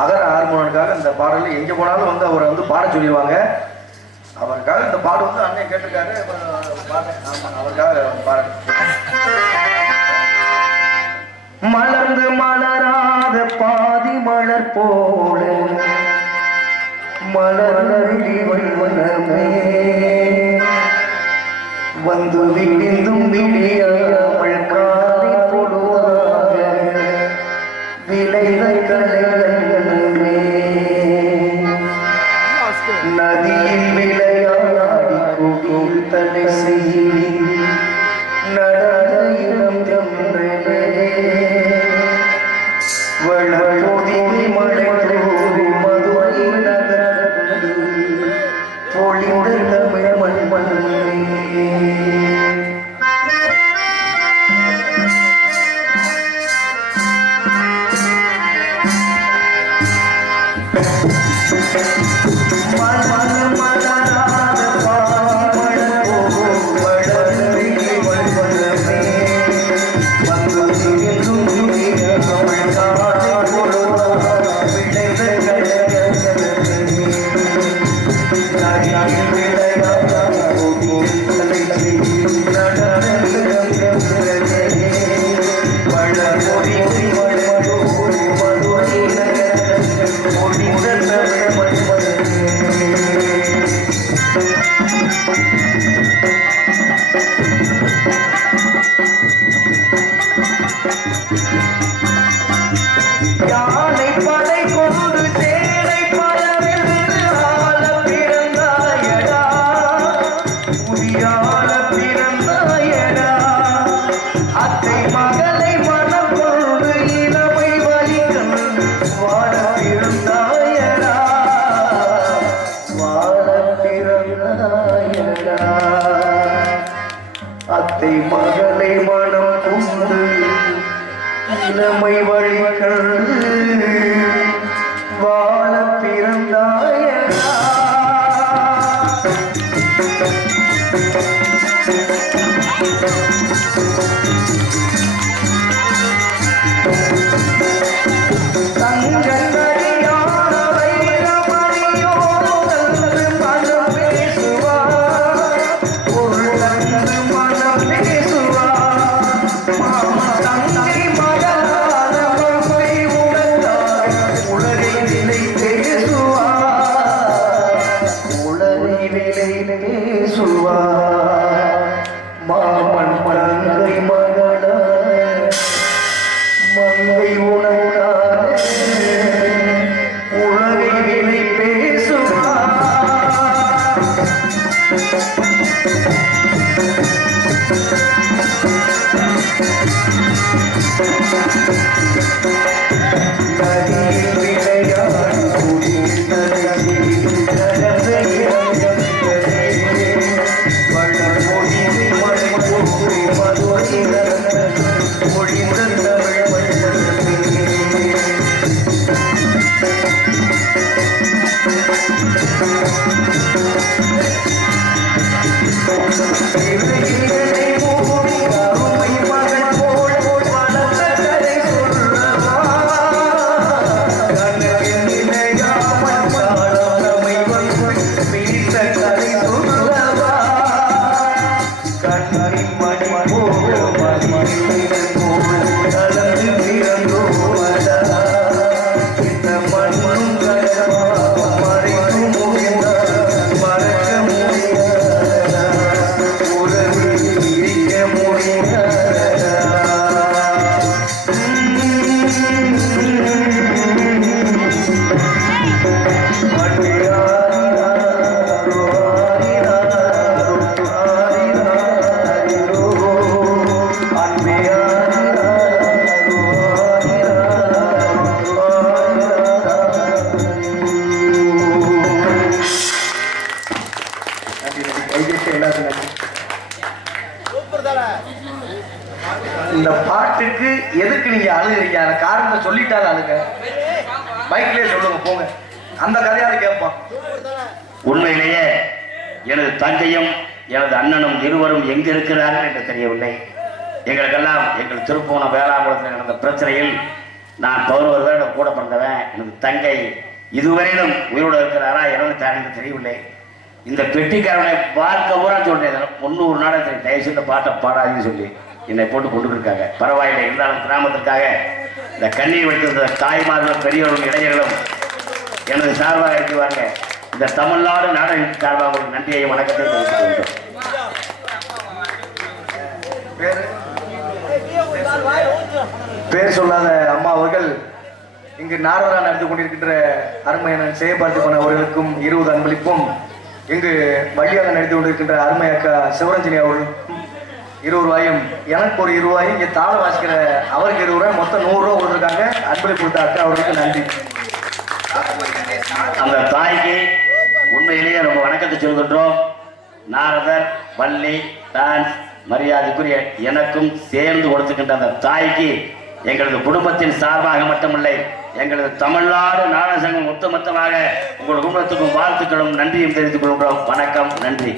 அகர ஹார்மோனுக்காக இந்த பாடல் எங்கே போனாலும் வந்து அவரை வந்து பாட சொல்லிடுவாங்க. அவருக்காக இந்த பாடு வந்து அண்ணன் கேட்டிருக்காரு. அவருக்காக பாடு. மலர்ந்து மலராத பாதி மலர் போல மலர்ந்தே வந்து விழிந்தும் விழியாமல் காலை பொழுதாக விளைந்த கலைகளே நதியில் விளையாடி கோவில் தலை செய்தி நடந்த இனம் தென்றே வளர்பொதி மழை தோறி மதுரை நகர் பொழிந்த தமிழ் மண்மண்ணே. அத்தை மகளை மனம் கொண்டு இளமை வழிகள் வாழ பிறந்தாயடா. மாமன் மங்கை மகள மங்கை உணர்ந்தார் உலகை விலை பேசுவார். நதியில் விளையாடும் இந்த பாட்டுக்கு எதுக்கு நீங்க அழுகிறீங்க? காரணத்தை சொல்லிட்டாலும் அழுங்க. பைக்லயே சொல்லுங்க போங்க. அந்த கதையாவது கேட்பான். உண்மையிலேயே எனது தந்தையும் எனது அண்ணனும் இருவரும் எங்க இருக்கிறார்கள் என்று தெரியவில்லை. எங்களுக்கெல்லாம் எங்கள் திருப்போணம் வேளாங்குளத்தில் நடந்த பிரச்சனையில் நான் 11 வருடம் கூட பிறந்தவன். எனக்கு தங்கை இதுவரையிலும் உயிரோடு இருக்கிறாரா இறந்துட்டாருன்னு தெரியவில்லை. இந்த பெட்டிக்காரனை பார்க்க ஊரா சொல்றேன். 300 நாடகத்தில் தயவு செய்து பாட்டை பாடாதுன்னு சொல்லி என்னை போட்டு கொண்டு இருக்காங்க. பரவாயில்லை, இருந்தாலும் கிராமத்திற்காக இந்த கண்ணீர் வைத்திருந்த தாய்மார்களும் பெரியவர்களும் இளைஞர்களும் எனது சார்பாக இருக்குவாங்க. இந்த தமிழ்நாடு நாடக சார்பாக உங்களுக்கு நன்றியை வணக்கத்தை தெரிவித்துக் கொண்டோம். பேர் சொல்லாத அம்மா அவர்கள் இங்கு நாரதா நடந்து கொண்டிருக்கின்ற அருமையான செயற்பாட்டு அவர்களுக்கும் 20 அன்பளிப்பும், இங்கு வழியாக நடித்து கொண்டிருக்கின்ற அருமை அக்கா சிவரஞ்சனி அவர்களுக்கும் 20 ரூபாயும், எனக்கு ஒரு 20 ரூபாயும், இங்கே தாள வாசிக்கிற அவருக்கு 20 ரூபாய், மொத்தம் 100 ரூபா கொடுத்துருக்காங்க. அன்பளிப்பு கொடுத்த அக்கா அவர்களுக்கு நன்றி. அந்த தாய்க்கு உண்மையிலேயே ரொம்ப வணக்கத்தை சொல்கின்றோம். நாரதர், வள்ளி, டான்ஸ் மரியாதைக்குரிய எனக்கும் சேர்ந்து கொடுத்துக்கின்ற அந்த தாய்க்கு எங்களது குடும்பத்தின் சார்பாக மட்டுமில்லை, எங்களது தமிழ்நாடு நாடக சங்கம் ஒட்டுமொத்தமாக உங்கள் குடும்பத்துக்கும் வாழ்த்துக்களும் நன்றியும் தெரிவித்துக் கொள்கிறோம். வணக்கம், நன்றி.